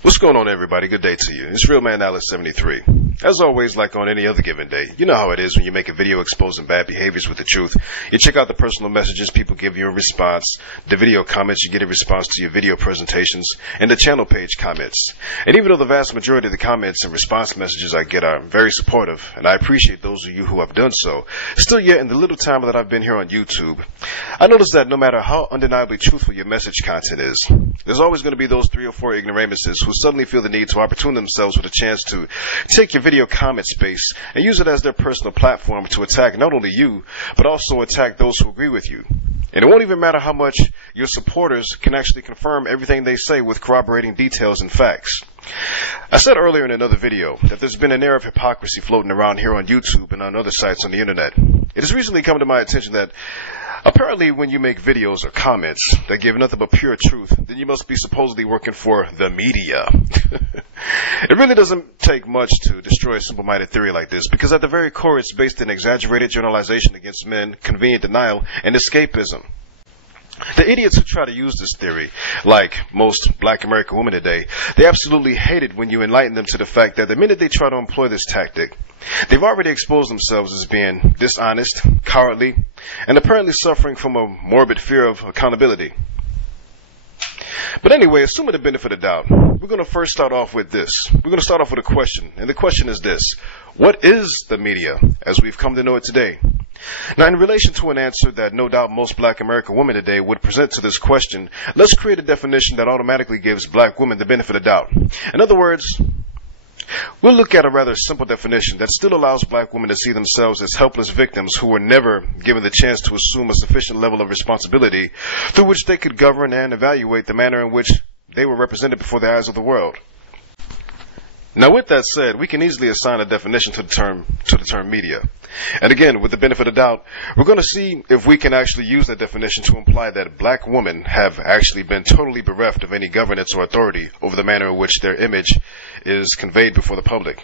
What's going on, everybody? Good day to you. It's Real Man Alice 73. As always, like on any other given day, you know how it is when you make a video exposing bad behaviors with the truth. You check out the personal messages people give you in response, the video comments you get in response to your video presentations, and the channel page comments. And even though the vast majority of the comments and response messages I get are very supportive, and I appreciate those of you who have done so, still yet in the little time that I've been here on YouTube, I noticed that no matter how undeniably truthful your message content is, there's always going to be those 3 or 4 ignoramuses who suddenly feel the need to opportune themselves with a chance to take your video comment space and use it as their personal platform to attack not only you, but also attack those who agree with you. And it won't even matter how much your supporters can actually confirm everything they say with corroborating details and facts. I said earlier in another video that there's been an air of hypocrisy floating around here on YouTube and on other sites on the internet. It has recently come to my attention that apparently when you make videos or comments that give nothing but pure truth, then you must be supposedly working for the media. It really doesn't take much to destroy a simple-minded theory like this, because at the very core it's based in exaggerated generalization against men, convenient denial, and escapism. The idiots who try to use this theory, like most black American women today, they absolutely hate it when you enlighten them to the fact that the minute they try to employ this tactic, they've already exposed themselves as being dishonest, cowardly, and apparently suffering from a morbid fear of accountability. But anyway, assuming the benefit of doubt, we're going to first start off with this. We're going to start off with a question, and the question is this: what is the media as we've come to know it today? Now, in relation to an answer that no doubt most black American women today would present to this question, let's create a definition that automatically gives black women the benefit of doubt. In other words, we'll look at a rather simple definition that still allows black women to see themselves as helpless victims who were never given the chance to assume a sufficient level of responsibility through which they could govern and evaluate the manner in which they were represented before the eyes of the world. Now, with that said, we can easily assign a definition to the term media. And again, with the benefit of doubt, we're going to see if we can actually use that definition to imply that black women have actually been totally bereft of any governance or authority over the manner in which their image is conveyed before the public.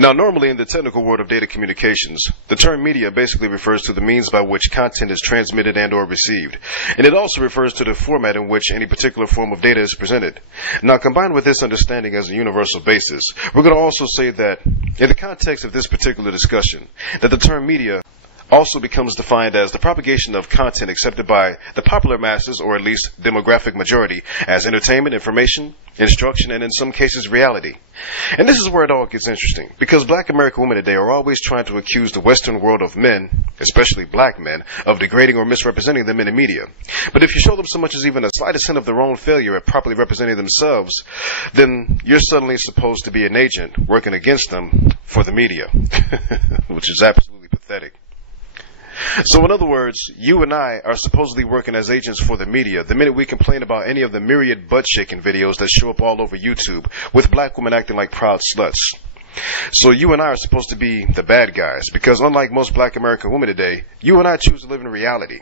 Now, normally in the technical world of data communications, the term media basically refers to the means by which content is transmitted and or received. And it also refers to the format in which any particular form of data is presented. Now, combined with this understanding as a universal basis, we're going to also say that in the context of this particular discussion, that the term media also becomes defined as the propagation of content accepted by the popular masses, or at least demographic majority, as entertainment, information, instruction, and in some cases reality. And this is where it all gets interesting, because black American women today are always trying to accuse the Western world of men, especially black men, of degrading or misrepresenting them in the media. But if you show them so much as even the slightest hint of their own failure at properly representing themselves, then you're suddenly supposed to be an agent working against them for the media, which is absolutely pathetic. So in other words, you and I are supposedly working as agents for the media the minute we complain about any of the myriad butt-shaking videos that show up all over YouTube with black women acting like proud sluts. So you and I are supposed to be the bad guys, because unlike most black American women today, you and I choose to live in reality.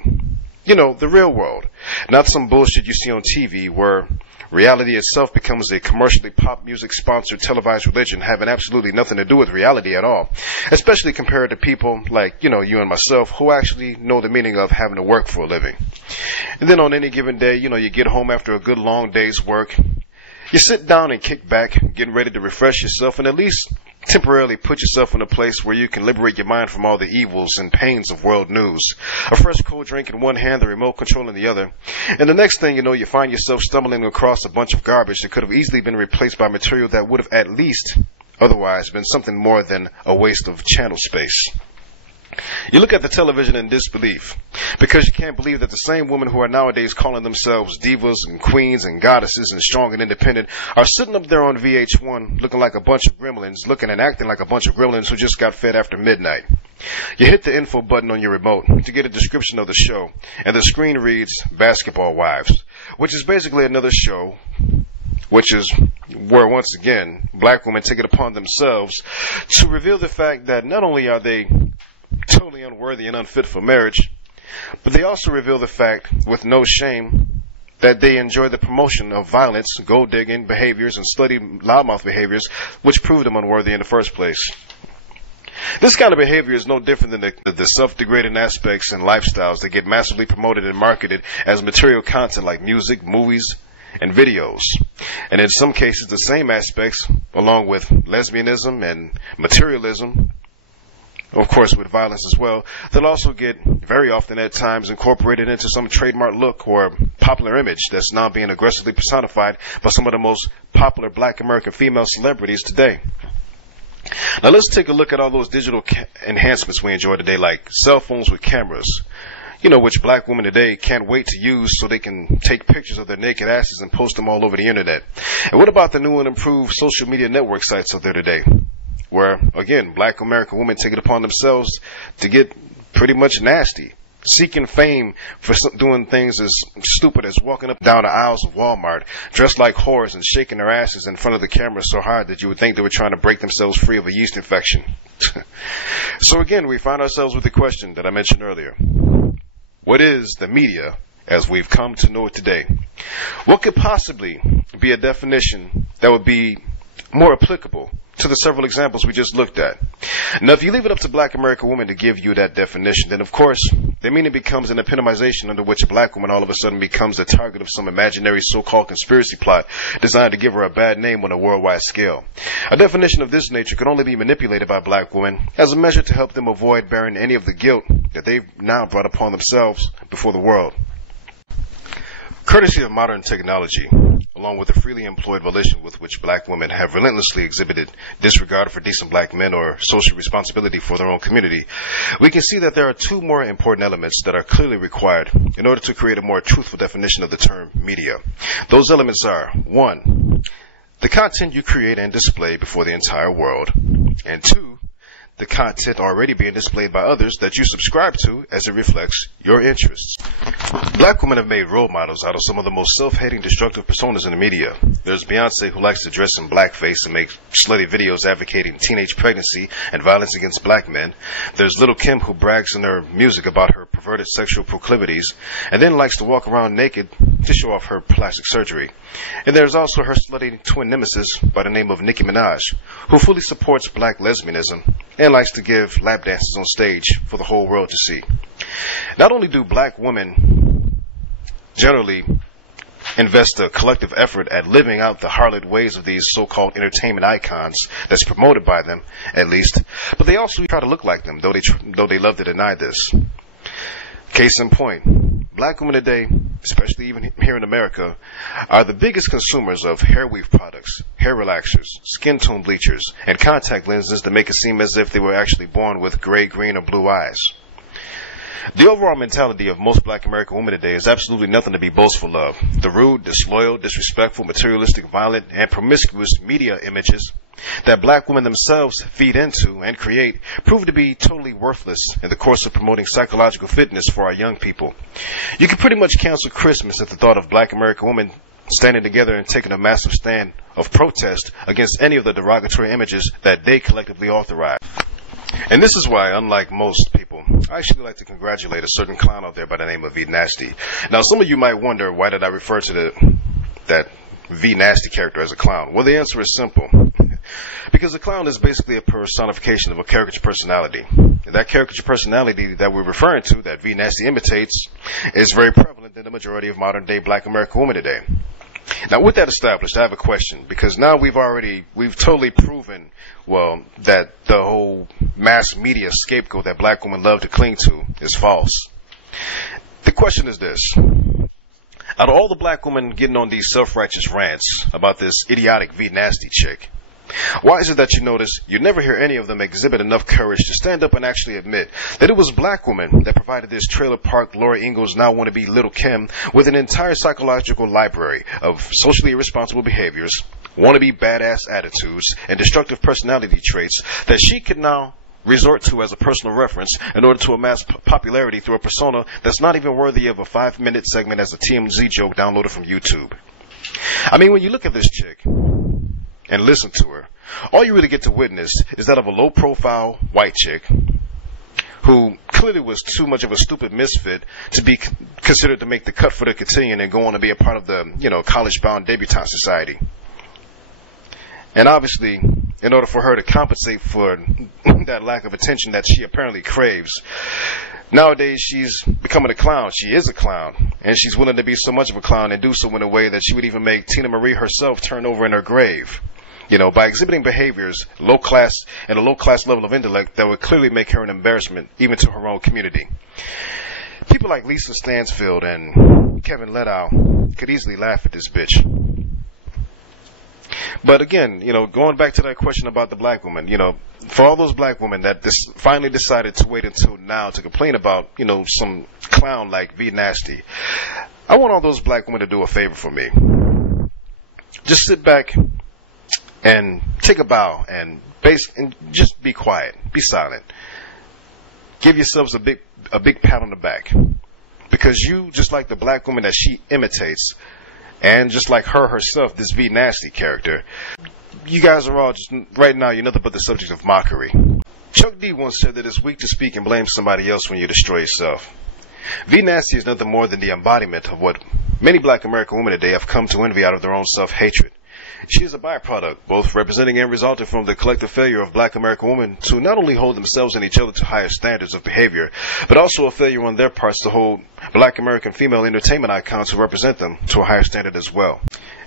You know, the real world. Not some bullshit you see on TV where reality itself becomes a commercially pop music sponsored televised religion having absolutely nothing to do with reality at all. Especially compared to people like, you and myself who actually know the meaning of having to work for a living. And then on any given day, you get home after a good long day's work. You sit down and kick back, getting ready to refresh yourself and at least temporarily put yourself in a place where you can liberate your mind from all the evils and pains of world news. A fresh cold drink in one hand, the remote control in the other. And the next thing you know, you find yourself stumbling across a bunch of garbage that could have easily been replaced by material that would have at least otherwise been something more than a waste of channel space. You look at the television in disbelief, because you can't believe that the same women who are nowadays calling themselves divas and queens and goddesses and strong and independent are sitting up there on VH1 looking like a bunch of gremlins, looking and acting like a bunch of gremlins who just got fed after midnight. You hit the info button on your remote to get a description of the show, and the screen reads Basketball Wives, which is basically another show which is where, once again, black women take it upon themselves to reveal the fact that not only are they totally unworthy and unfit for marriage, but they also reveal the fact, with no shame, that they enjoy the promotion of violence, gold-digging behaviors, and slutty loudmouth behaviors, which proved them unworthy in the first place. This kind of behavior is no different than the self-degrading aspects and lifestyles that get massively promoted and marketed as material content like music, movies, and videos. And in some cases, the same aspects, along with lesbianism and materialism, of course with violence as well, they'll also get very often at times incorporated into some trademark look or popular image that's now being aggressively personified by some of the most popular Black American female celebrities today. Now let's take a look at all those digital enhancements we enjoy today, like cell phones with cameras, which Black women today can't wait to use so they can take pictures of their naked asses and post them all over the internet. And what about the new and improved social media network sites out there today, where, again, Black American women take it upon themselves to get pretty much nasty, seeking fame for doing things as stupid as walking up down the aisles of Walmart, dressed like whores and shaking their asses in front of the camera so hard that you would think they were trying to break themselves free of a yeast infection. So again, we find ourselves with the question that I mentioned earlier. What is the media as we've come to know it today? What could possibly be a definition that would be more applicable to the several examples we just looked at? Now, if you leave it up to Black American women to give you that definition, then of course, the meaning becomes an epitomization under which a Black woman all of a sudden becomes the target of some imaginary so-called conspiracy plot designed to give her a bad name on a worldwide scale. A definition of this nature can only be manipulated by Black women as a measure to help them avoid bearing any of the guilt that they've now brought upon themselves before the world. Courtesy of modern technology, along with the freely employed volition with which Black women have relentlessly exhibited disregard for decent Black men or social responsibility for their own community, we can see that there are two more important elements that are clearly required in order to create a more truthful definition of the term media. Those elements are: 1, the content you create and display before the entire world, and 2, the content already being displayed by others that you subscribe to as it reflects your interests. Black women have made role models out of some of the most self-hating, destructive personas in the media. There's Beyonce, who likes to dress in blackface and make slutty videos advocating teenage pregnancy and violence against Black men. There's Lil' Kim, who brags in her music about her perverted sexual proclivities and then likes to walk around naked to show off her plastic surgery. And there's also her slutty twin nemesis by the name of Nicki Minaj, who fully supports Black lesbianism and likes to give lap dances on stage for the whole world to see. Not only do Black women generally invest a collective effort at living out the harlot ways of these so-called entertainment icons that's promoted by them, at least, but they also try to look like them, though they love to deny this. Case in point, Black women today, especially even here in America, are the biggest consumers of hair weave products, hair relaxers, skin tone bleachers, and contact lenses that make it seem as if they were actually born with gray, green, or blue eyes. The overall mentality of most Black American women today is absolutely nothing to be boastful of. The rude, disloyal, disrespectful, materialistic, violent, and promiscuous media images that Black women themselves feed into and create prove to be totally worthless in the course of promoting psychological fitness for our young people. You can pretty much cancel Christmas at the thought of Black American women standing together and taking a massive stand of protest against any of the derogatory images that they collectively authorize. And this is why, unlike most people, I actually like to congratulate a certain clown out there by the name of V Nasty. Now, some of you might wonder, why did I refer to that V Nasty character as a clown? Well, the answer is simple. Because a clown is basically a personification of a caricature personality. And that caricature personality that we're referring to, that V Nasty imitates, is very prevalent in the majority of modern-day Black American women today. Now, with that established, I have a question, because now we've totally proven, well, that the whole mass media scapegoat that Black women love to cling to is false. The question is this: out of all the Black women getting on these self-righteous rants about this idiotic V Nasty chick, why is it that you notice you never hear any of them exhibit enough courage to stand up and actually admit that it was Black women that provided this trailer park Laura Ingalls now wannabe Lil' Kim with an entire psychological library of socially irresponsible behaviors, wannabe badass attitudes, and destructive personality traits that she could now resort to as a personal reference in order to amass popularity through a persona that's not even worthy of a 5-minute segment as a TMZ joke downloaded from YouTube? I mean, when you look at this chick and listen to her, all you really get to witness is that of a low-profile white chick who clearly was too much of a stupid misfit to be considered to make the cut for the cotillion and go on to be a part of the, college-bound debutante society. And obviously, in order for her to compensate for that lack of attention that she apparently craves, Nowadays, she's becoming a clown. She is a clown, and she's willing to be so much of a clown and do so in a way that she would even make Tina Marie herself turn over in her grave. By exhibiting behaviors a low class level of intellect that would clearly make her an embarrassment even to her own community. People like Lisa Stansfield and Kevin Letow could easily laugh at this bitch. But again, going back to that question about the black woman, for all those black women that finally decided to wait until now to complain about, some clown like V Nasty, I want all those black women to do a favor for me. Just sit back and take a bow and just be quiet, be silent. Give yourselves a big pat on the back, because you, just like the black woman that she imitates, and just like her herself, this V Nasty character, you guys are all just, right now, you're nothing but the subject of mockery. Chuck D once said that it's weak to speak and blame somebody else when you destroy yourself. V Nasty is nothing more than the embodiment of what many black American women today have come to envy out of their own self-hatred. She is a byproduct, both representing and resulting from the collective failure of black American women to not only hold themselves and each other to higher standards of behavior, but also a failure on their parts to hold black American female entertainment icons who represent them to a higher standard as well.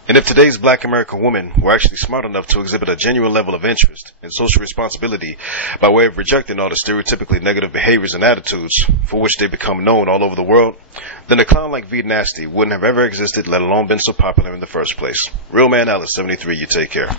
And if today's black American women were actually smart enough to exhibit a genuine level of interest and social responsibility by way of rejecting all the stereotypically negative behaviors and attitudes for which they become known all over the world, then a clown like V Nasty wouldn't have ever existed, let alone been so popular in the first place. Real Man Alice 73, you take care.